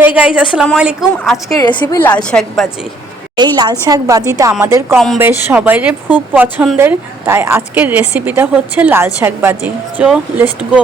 Hey guys আসসালামু আলাইকুম। আজকের রেসিপি লাল শাক ভাজি। এই লাল শাক ভাজিটা আমাদের কম বেশ সবাইয়ের খুব পছন্দের, তাই আজকের রেসিপিটা হচ্ছে লাল শাক ভাজি। চো লেস্ট গো